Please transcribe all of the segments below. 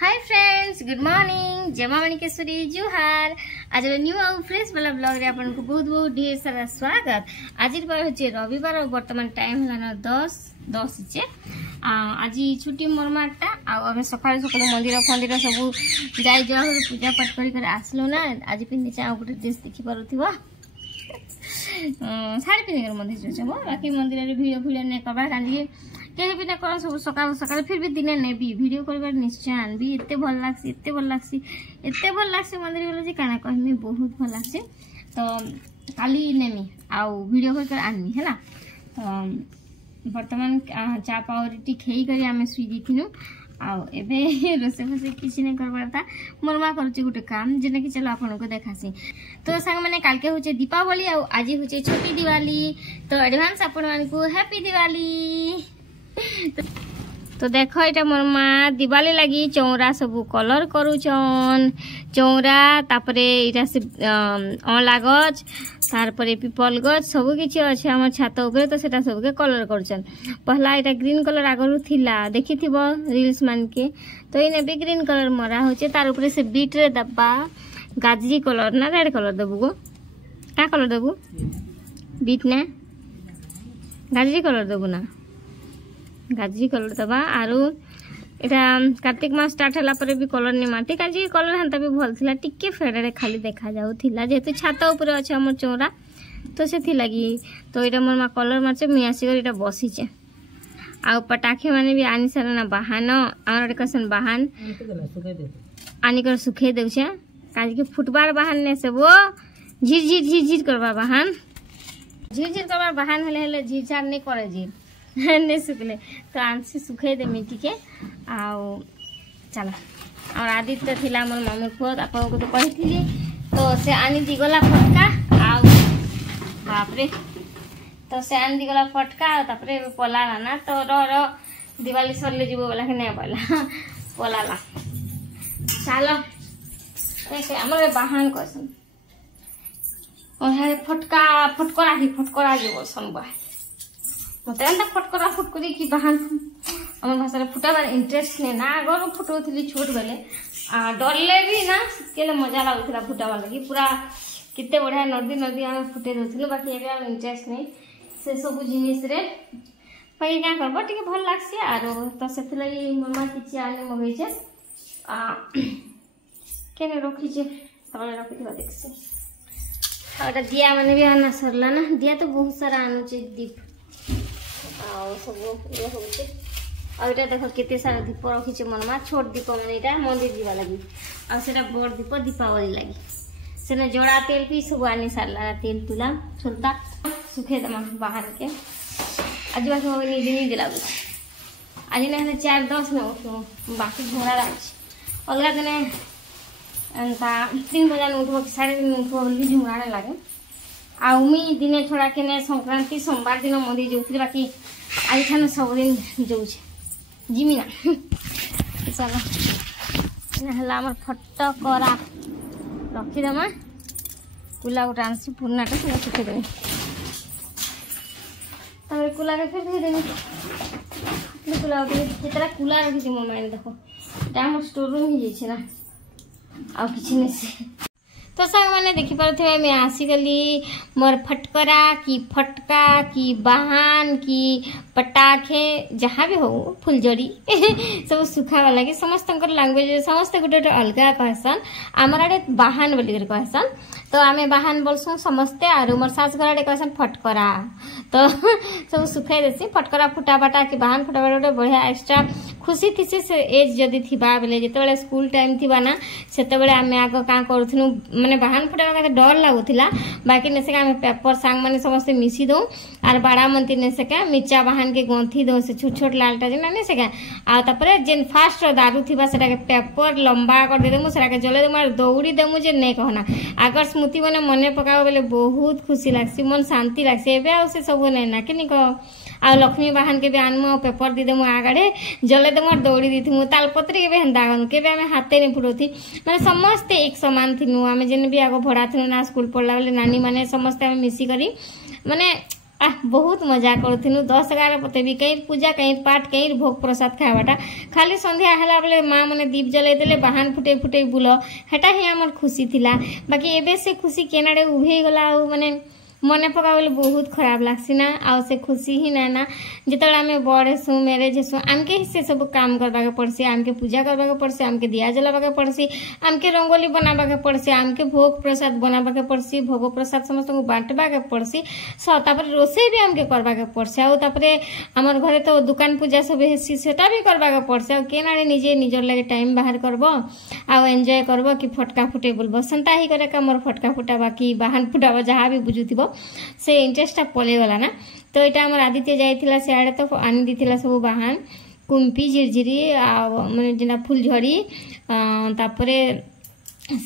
Hi friends, good morning. जमा मणिकेश्वरी जुहार। आज new आउ फ्रेश वाला ब्लॉग रे आपन को बहुत बहुत ढेर सारा स्वागत। आज बार होचे रविवार और वर्तमान टाइम हलाना 10 छे। आज छुट्टी मोर माटा आ हम सकाळ सकाळ मंदिर सब जाय जा पूजा पाठ कर आसलो ना। आज पिन्नी चा गोटे ड्रेस देखि पारुथिबो साड़ी पिन्नी कर मंदिर जाछो। बाकी मंदिर रे वीडियो ने कबा कांदी कहीं भी ना कर सब सकाल सकाल फिर भी दिने नेबी वीडियो कर निश्चय आनबी। एते भल लागसी मंदिर बोले जे काना कहमी बहुत भल लागसी। तो काली नेमी आउ वीडियो कर आनमी हैला। तो वर्तमान चा पावरिटी खेई करी आमे सुई दिथिनु आउ एबे रोसे फसे किछि नै करबार था। मोर मा करछि गुटे काम जेना कि चलो आपन को देखासी। तो संग माने काल के होचे दीपावली आउ आज होचे छोटी दिवाली। तो एडवांस आपन मान को हैप्पी दिवाली। तो देखो ये मोर माँ दिवाली लगी चौरा सब कलर करुचन। चौरा तापरे इटा से अला गछ तारपरे पिपल गछ सब किछि अछि हमर छात ऊपर। तो सेटा सब के कलर करुचन। पहला इटा ग्रीन कलर आगरु थिला देखिथिबो रील्स मान के। तो इने भी ग्रीन कलर मरा होचे। तार ऊपर से बीट रे दब्बा गाजरी कलर ना रेड कलर देबु गो। का कलर देबु? बीट ना गाजरी कलर देबु ना गाजरी कलर दबा। आरु एटा कार्तिक मास स्टार्ट होला परे भी कलर ने माटी काजी कलर हंता भी भल थिला। टिके फेडरे खाली देखा जाउ थिला जेतु छाता ऊपर अछि हमर चौरा। तो से थी लगी तो एटा मोर मा कलर मारचे मियासी कर एटा बसीचे। आ पटाखे माने भी आनी सरना बहान आर कसन बहान आनी कर सुखे देउछे काजी के फुटबार बहान ने से वो झिर करबा बहान झिर करबा बहान हले झिर नहीं करे जी नहीं सुखले। तो आंसी सुखे दे मिट्टी के आओ चला। और आदित्य थिला मोर मामू पुओ आपन को तो कहिथिली। तो से आनी दिगला फटका आओ बाप रे। तो से आनी दिगला फटका तापरे पलाला ना। तो रो दिवाली सरले जीवो वाला के नै पला पलाला चलो ऐसे हमरे बहान कसन। और है फटकरा जीवो संबा मत एंता फटकरा फुटकरी की बहान हमर भाषा रे फुटाबार इंटरेस्ट ने ना। अगर फुटोथली छोट बेले डरले भी ना केले मजा लागुथला फुटाबा लगी। पूरा किते बढ़िया नदी हम फुटे दउथलु। बाकी एबे हम इंटरेस्ट नहीं से सब जिनिस रे पई का करबो टिके भल लागसी। आरो तो सेथला मम्मा किछि आने मगै छै केने रखी छै तले रखी दिबा देखसी। और दिया माने भी आना सरला ना। दिया तो बहुत सारा आनु छै दीप आ सब ये होचे। और एटा देखो केते सारा दीप रखी छै मनमा। छोट दीप माने एटा मंदिर जीवा लगी आ सेटा बड़ दीप दीपावली लगी। सेने जोड़ा तेल भी सब आनी सारला तेल तुला छोलता सुखे दमा बाहर के। आज बाकी हो नहीं दिला आज ने 4:10 में उठो बाकी घोड़ा राज अगला दिने अंता 3 बजे उठो 3:30 उठो बोली झुंगाने लागे। आ उमी दिने छोड़ा के ने संक्रांति सोमवार दिन मंदिर जोथि। बाकी आज खान सब दिन जाऊ जिमी ना चलो हला हमर फटकरा रखी दमा। कुला गोटे आनसी पुरनाटा से सुखे देबे तबे कुला के फिर धोई देबे। कुला के केतरा कुला रखी छै मम्मा ने देखो एटा हमर स्टोर रूम ही छै ना आ किछि नै से। तो संग मैंने देखी पारे मैं आसी गली मोर फटकरा की फटका की बहान की पटाखे जहाँ भी हो फुलझड़ी सब सुखा लगे। समस्त लैंग्वेज समस्त गोटे अलग कहसन। आमर आड़े बहान बोली कहसन। तो आमे बहान बोलसु समस्ते। आरु मोर सास घर आड़े कहसन फटकरा। तो सब सुखाई देसी फटकरा फुटा बाटा की बहान फुटा बाटा गोटे बढ़िया एक्स्ट्रा खुशी थी से एज जदि थिबा बेले जेतेबेले स्कूल टाइम थिबा ना सेतेबेले आमे आगो का करथनु माने बहान फुटा का डर लागुथिला। बाकी नेसे आमे पेपर सांग माने समस्त मिसी दो आर बड़ा मंती नेसे का मिर्चा बहान के गोंथी दो से छोट छोट लालटा जे ना नेसे का आ तापरे जेन फास्ट दारू थिबा सेटा के पेपर लंबा कर दे देमु सेटा के जले देमु दौड़ी देमु जे नै कहना। अगर स्मृति माने मने पकाओ बेले बहुत खुशी लागसी मन शांति लागसी। एबे आ से सब नै ना केनी को आ लक्ष्मी बहान के भी आनमु पेपर दी देमु आगड़े जले देमु दौड़ी दिथमु तालपत्री के भी हंदा गन के भी आमे हाथे नै फुटोथी माने समस्त एक समान थिनु। आमे जेन भी आगो भड़ा थिनु ना स्कूल पढ़ला बेले नानी माने समस्त आमे मिसी करी माने बहुत मजा करूँ 10-11 पते भी कहीं पूजा कहीं पाठ कहीं भोग प्रसाद खावाटा खाली संध्या है बेले माँ मैंने दीप जलाई देले बाहान फुटे फुटे बुल हेटा ही आमर खुशी थिला बाकी एबे से खुशी केनाडे उभे गला माने मन पका बोले बहुत खराब लगसी ना आउ से खुशी ही ना ना जिते आम बड़े सु मैरेज हेसु आमके से सब काम करवा के पड़सी आमके पूजा करवा के पड़सी आमके दिया जलावा के पड़सी आमके रंगोली बनावा के पड़सी आमके भोग प्रसाद बनावा के पड़सी भोग प्रसाद समस्त को बांटवा के पड़सी तापर रोसे भी आमके करवा के पड़सी आउ तापरे हमर घरे तो दुकान पूजा सब हेसी सेटा भी करवा के पड़सी आ केनाडे निजे निजर लगे टाइम बाहर करबो आ एंजॉय करबो कि फटका फुटे बोलबो संता ही करे का मोर फटका फुटा बाकी बाहन फुटाबो जहाँ भी बुझुथिबो से इंटरेस्टा पलि गला ना तो यहाँ आम आदित्य जाइथिला सियाड़े तो आनी दीथिला सब बाहान कुंपी झिरझिरी आ माने जेना फुलझड़ी तापरे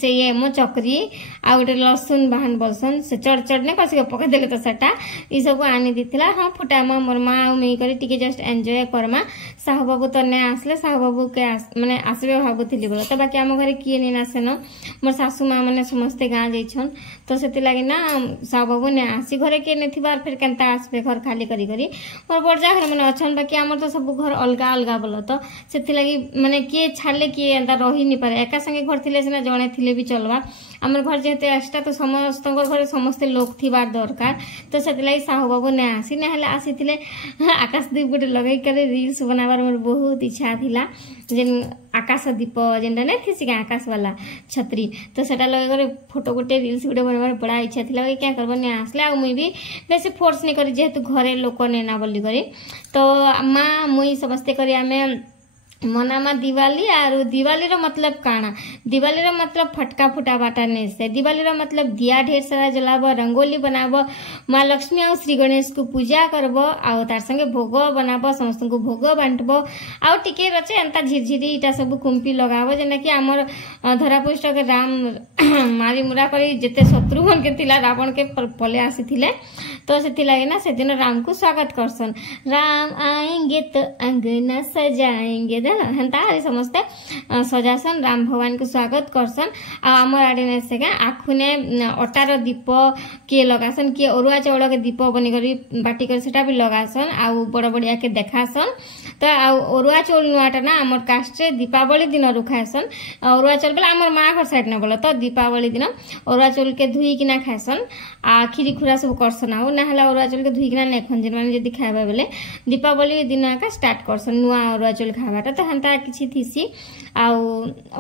से ये मो चक्री आ गोटे लसुन बाहान बोलसन से चढ़ चढ़ने कसिक पकई देले तो सेटा ई सब आनी दीथिला हाँ फुटामा मोर माँ आ मैं करी टिके जस्ट एंजॉय करमा साहू बाबू तो नहीं आसले साहू बाबू के माने आसबे भाबुथिली बोला तो बाकी आम घरे किए नहीं आसेन मोर सासू माँ मैंने समस्ते गाँ जाइछन तो से लगी ना साहू बाबू नहीं आसी घरे किए नहीं थिबार फिर केनता आसबे घर खाली करी करी मोर बड़जा घर मैंने अच्छन बाकी आमर तो सब घर अलगा अलगा बोल तो से लगी माने किए छाड़ले किए एंता रही नहीं पारे एका संगे घर थिले सिना जणे थिले भी चलवा आमर घर जेते आसटा तो समस्त घर समस्ते लोक थिबार दरकार तो से लगी साहू बाबू नहीं आसी ना हेले आसी थिले आकाशदीप गोटे लगे करे रील्स बनाबार मोर बहुत इच्छा थिला जेन आकाश दीप जेनटा नहीं थी आकाश वाला छतरी तो सेटा लगे करे फोटो गोटे रील्स गोटे बनवार बड़ा इच्छा थिला क्या करबो नहीं आसले आ मुई भी बेसी फोर्स नहीं करी जेहेतु घरे लोक नेना बोली करी तो माँ मुई समस्ते करी आमे मनामा दिवाली आरु दिवाली रो मतलब काना दिवाली रो मतलब फटका फुटा बाटा नहीं से दिवाली रो मतलब दिया ढेर सारा जलाबो रंगोली बनाबो माँ लक्ष्मी और श्री गणेश को पूजा करबो आ तार संगे भोग बनाबो समस्त को भोग बांटबो आ टिके रचे एंता झिरझिरी इटा सब कुंपी लगाबो जेना कि हमर धरापुष्ट के राम मारी मुरा करी जेते शत्रुघ्न के थिला रावण के पले आसी थिले तो से लगे ना से दिन राम को स्वागत करसन राम आएंगे तो अंगना सजाएंगे हेन्ता समस्ते सजासन राम भगवान को स्वागत करसन आमर आड़े से आखुने अटार दीप किए लगासन किए अरुआ चाउल के दीप बनी करी बाटी कर सेटा भी लगासन आउ बड़ बड़िया के देखासन तो अरुआ चाउल नुआटा ना आमर कास्ट रे दीपावली दिन रुखासन अरुआ चाउल बोले आमर माँ घर साइड न बोला तो दीपावली दिन अरुआ चाउल के धुई किना खासन आ खीरी खुरा सब करसन आउ ना हला अरुआ चाउल के धुई किना नै खन जेन माने जदी खाइबा बेले दीपावली दिन का स्टार्ट करसन नुआ अरुआ चाउल खाबाटा तो हेन्ता किछि थिसी आउ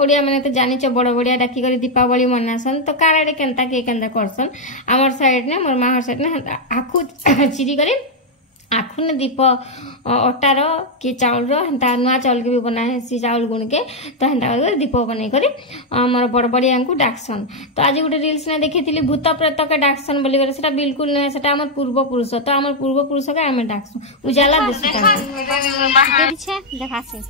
ओडिया माने तो जानिछ बड़ बड़िया डाकी करी दीपावली मनासन तो काराडे केनता के केनता करसन आमर साइड ने मोर माँ घर साइड ने आखु चिरी करी आखु ने दीप अटार के चाउल हेन्ता नुआ चाउल के भी बनाए सी चाउल गुण के तो हेन्ता दीप बनै करी मोर बड़ बड़िया को डाकसन तो आज गोटे रील्स ने देखी भूत प्रेत के डाकसन बोली करे सेटा बिल्कुल नहीं सेटा हमर पूर्व पुरुष तो हमर पूर्व पुरुष के आमे डाकसु उजाला देखासी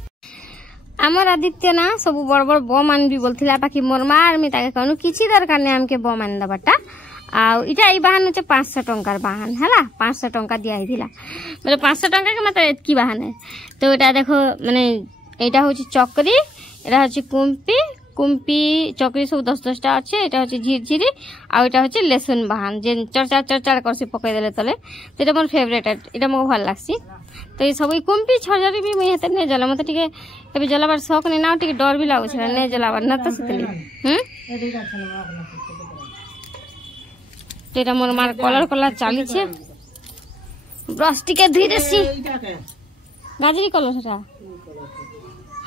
आमर आदित्य ना सब बड़ बड़ बम आन भी बोलथिला बाकी मोर मार मी ताके कहनु किछि दरकार नै हमके बम आन दबाटा आ इटा ई बाहन होचे 500 टंकार बाहन हला 500 टंका दिया हिला मतलब 500 टंका के मतलब एतकी बाहन है तो एटा देखो माने एटा होची चक्री एटा होची कुंपी कुंपी चक्री सब 10-10 टा अच्छे एटा होची झिरझिरी आ एटा होची लेसुन बाहन जे चरचार करसी पकई देले तले तो एटा मोर फेवरेट एटा मो भल लागसी तो ये सब कुंपी छजरी भी मैं हेते नै जला मते टिके कभी जलाबार शौक नै ना टिके डर भी लागो छला नै जलाबार न तो सितली तेरा मोर मार कलर कलर चाली छे ब्रश टिके धुई देसी गाजरी कलर सेटा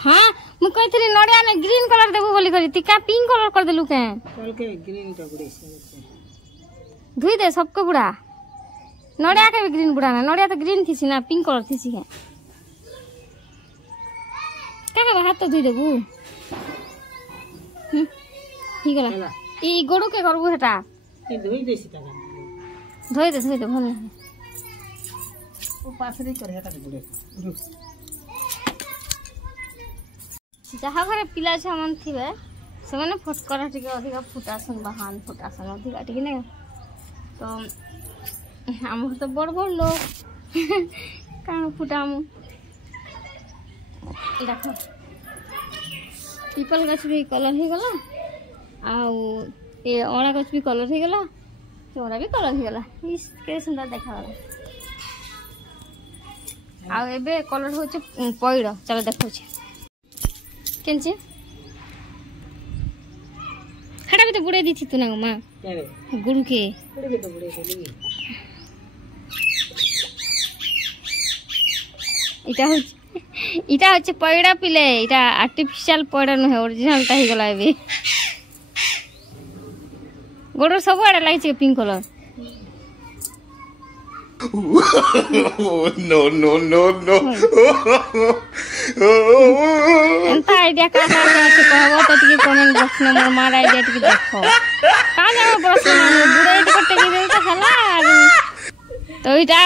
हां मु कहथली नडिया ने ग्रीन कलर देबो बोली करी तिका पिंक कलर कर देलु के कल के ग्रीन टगड़ी से धुई दे सबको बुढ़ा नडिया के भी ग्रीन बुढ़ा ना नडिया तो ग्रीन थीसी ना पिंक कलर थीसी है का हाथ तो धुई देबू ठीक गला ई गोडू के करबू हेटा ई धुई देसी ता धुई दे भल ओ पासरी कर हेटा बुढ़े जहाँ घर पिला छमन थिबे से माने फटकरा टिके अधिक फुटासन बाहान फुटासन अधिक टिके ने तो हम तो बड़ बड़ लोग कान फुटामु देखो पीपल गछ भी कलर ही गला आउ ये अड़ा गछ भी कलर ही गला चोरा भी कलर ही गला इस के सुंदर देखा गला आ एबे कलर होचे पइड़ चलो देखो केंचे खड़ा भी तो बुड़े दी थी तू ना मां गुरु के तो बुड़े देली इटा होचे पइड़ा पिले इटा आर्टिफिशियल पइड़ा न है ओरिजिनल ता ही गला एबे गोड़ सब आड़े लागी छे pink colour no no no no एंता आइडिया का से कहबो तो टिके कमेंट बॉक्स में मोर मार आइडिया टिके देखो का जानो प्रश्न बुड़े टिके टेकी दे तो हला तो इटा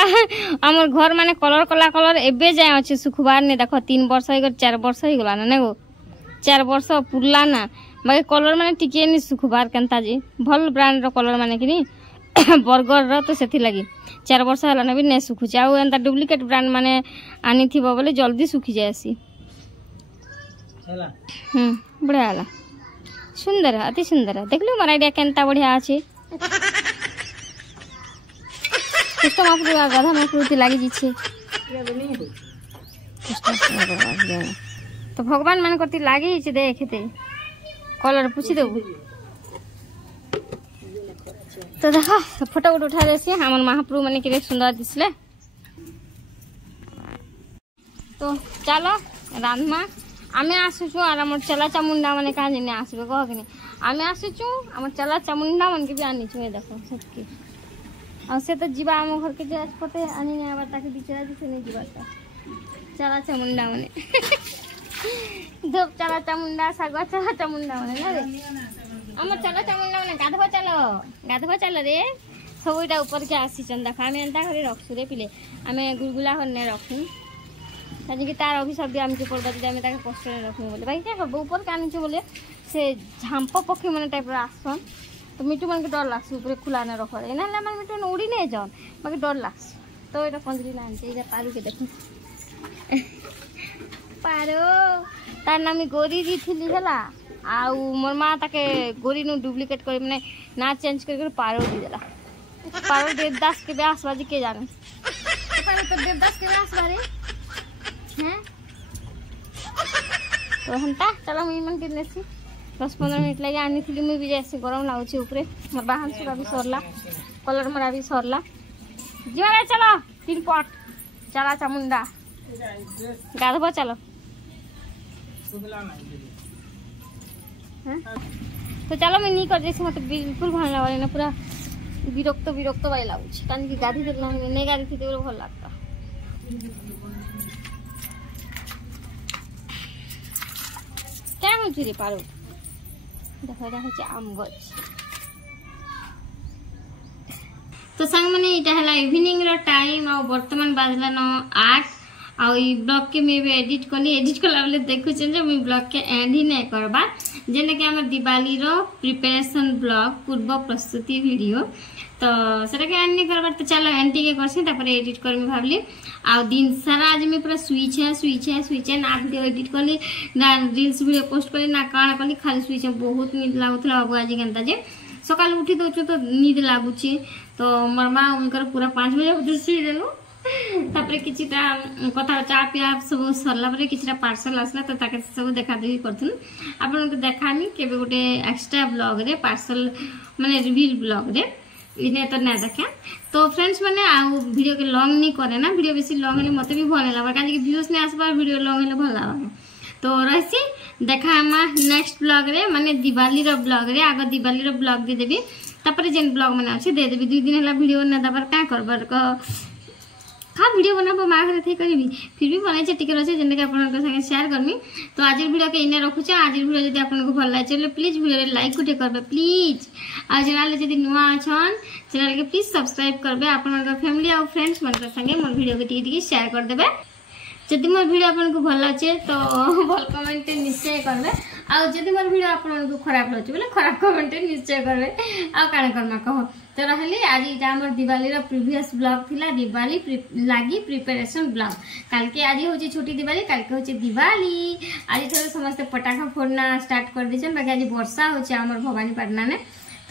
हमर घर माने कलर कला कलर एबे जाय अछि सुखबार ने देखो 3 वर्ष हो गय 4 वर्ष हो गला ना गो 4 वर्ष पुरला ना बाकी कलर माने टिके नि सुखबार केनता जी भल ब्रांड रो कलर माने किनी बर्गर रो तो सेथि लागि 4 वर्ष हला ना भी ने सुखु जाऊ एंता डुप्लीकेट ब्रांड माने आनी थिबो बोले जल्दी सुखी जायसी हला बढ़िया हला सुंदर अति सुंदर देखलु मोर आइडिया केनता बढ़िया अछि कृष्ण महाप्रभु राधा महाप्रभु लागि जिछे तो भगवान मान करती लागि छे देखते कलर पूछि देबू तो देखो फोटो उठा देसी हमर महाप्रभु माने के सुंदर दिसले तो चलो राधमा आमे आसुछु आर हमर चला चामुंडा माने का जने आसबे कह के आमे आसुछु हमर चला चामुंडा मन के भी आनी छु देखो सबके आ से तो जीवा हम घर के जास पते आनी ने आबा ताके बिचारा दिसे नहीं जीवाता चला चामुंडा माने धूप चला चामुंडा सागवा चला चामुंडा माने ना रे हमर चला चामुंडा माने गाधवा चलो रे सबटा ऊपर के आसी चंदा खा में एंता घरे रखसु रे पिले आमे गुलगुला हन्ने रखु ताजी कि तार अभिशाप भी आमके पड़बा जे आमे ताके कष्ट ने रखु बोले भाई क्या करबो ऊपर कानी छ बोले से झांप पखी माने टाइप रा आसन तो मिटू मन के डर लागस ऊपर खुला ने रख एना ना मन मिटू उड़ी ने जान बाकी डर लागस तो एटा कंजरी लान छै इजा पारू के देखु पारो तार नामी गोरी दी थिली हला आउ मोर मां ताके गोरी नु डुप्लीकेट कर माने ना चेंज कर पारो दी देला पारो देवदास के ब्यास बाजी के जाने पारो तो देवदास के ब्यास बारे हैं तो हंता चलो मुई मन के नेसी 10-15 मिनट लगे आनी थी मुई भी जैसे गरम लागुची ऊपरे मोर बाहन सुरा भी सरला कलर मरा भी सरला जीवा चलो 3 पट चला चामुंडा गाधबो चलो तो चलो मैं नहीं कर जैसे मतलब बिल्कुल भल लगा ना पूरा विरक्त भाई लागुची कान की गाधी देखला नहीं गाधी थी तो भल लागता क्या होची रे पारो देखो एटा होची आम गछ तो संग माने इटा हला इवनिंग रो टाइम आ वर्तमान बाजला न 8 आ ई ब्लॉग के मैं भी एडिट कला बोले देखु छन जे मैं ब्लॉग के एंड ही नहीं करबा जेने के हमर दिवाली रो प्रिपरेशन ब्लॉग पूर्व प्रस्तुति वीडियो तो सेटा के एंड नहीं करबा तो चलो एंड के करसी तापर एडिट करमी भाबली आ दिन सारा आज मैं पूरा स्विच है ना वीडियो एडिट करली ना रील्स वीडियो पोस्ट करली ना काण करली खाली स्विच है बहुत नींद लागुथला बाबू आज केनता जे सकाल उठी दोछु तो नींद लागुची तो मोर मां उनकर पूरा 5 बजे उठी देलु तापर किछटा कथा चा पिया सब सरला परे किछटा पार्सल आसला तो ताके सब देखा देवी करथुन आपन को देखामी केबे गोटे एक्स्ट्रा ब्लॉग रे पार्सल माने रिवील ब्लॉग रे इने तो ना देखा तो फ्रेंड्स माने आ वीडियो के लॉन्ग नहीं करे ना वीडियो बेसी लॉन्ग हेले मते भी भल लागबा काजे कि व्यूज ने आसबा वीडियो लॉन्ग हेले भल लागबा तो रहसी देखा हम नेक्स्ट ब्लॉग रे माने दिवाली रो ब्लॉग रे आगो दिवाली रो ब्लॉग दे देबी तापर जेन ब्लॉग माने अछि दे देबी 2 दिन हला वीडियो ना दबर का करबर को का वीडियो बनाबो मां घरे थी करबी फिर भी बनाई छै टिके रहै जेने के आपन के संगे शेयर करमी तो आज वीडियो के इने रखु छै आज वीडियो यदि आपन को भल लागे प्लीज वीडियो रे लाइक गुटे करबे प्लीज आ चैनल यदि नुवा अछन चैनल के प्लीज सब्सक्राइब करबे आपन के फैमिली और फ्रेंड्स मन के संगे मोर वीडियो के टिके शेयर कर देबे जदि मोर वीडियो आपन को भल लागे तो भल कमेंट निश्चय करबे आ जदि मोर वीडियो आपन को खराब लागे बोले खराब कमेंट निश्चय करबे आ काण करना कहो तो रहली आज इटा हमर दिवाली रो प्रीवियस ब्लॉग थिला दिवाली लागी प्रिपरेशन ब्लॉग काल के आज होची छोटी दिवाली काल के होची दिवाली आज थोड़े समस्त पटाखा फोड़ना स्टार्ट कर दिछन बाकी आज वर्षा होची हमर भवानीपाटना ने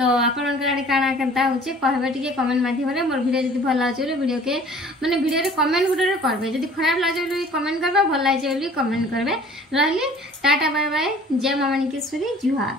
तो आपण आड़े काଣା केनता होचे कहबे टिके कमेंट माध्यम रे। मोर वीडियो जदी भल लागै वीडियो के माने वीडियो रे कमेंट गुटे करबे, जदी खराब लागै कमेंट करबे, भल लागै कमेंट करबे। रहली टाटा बाय बाय, जय मां माणिकेश्वरी, जुहार।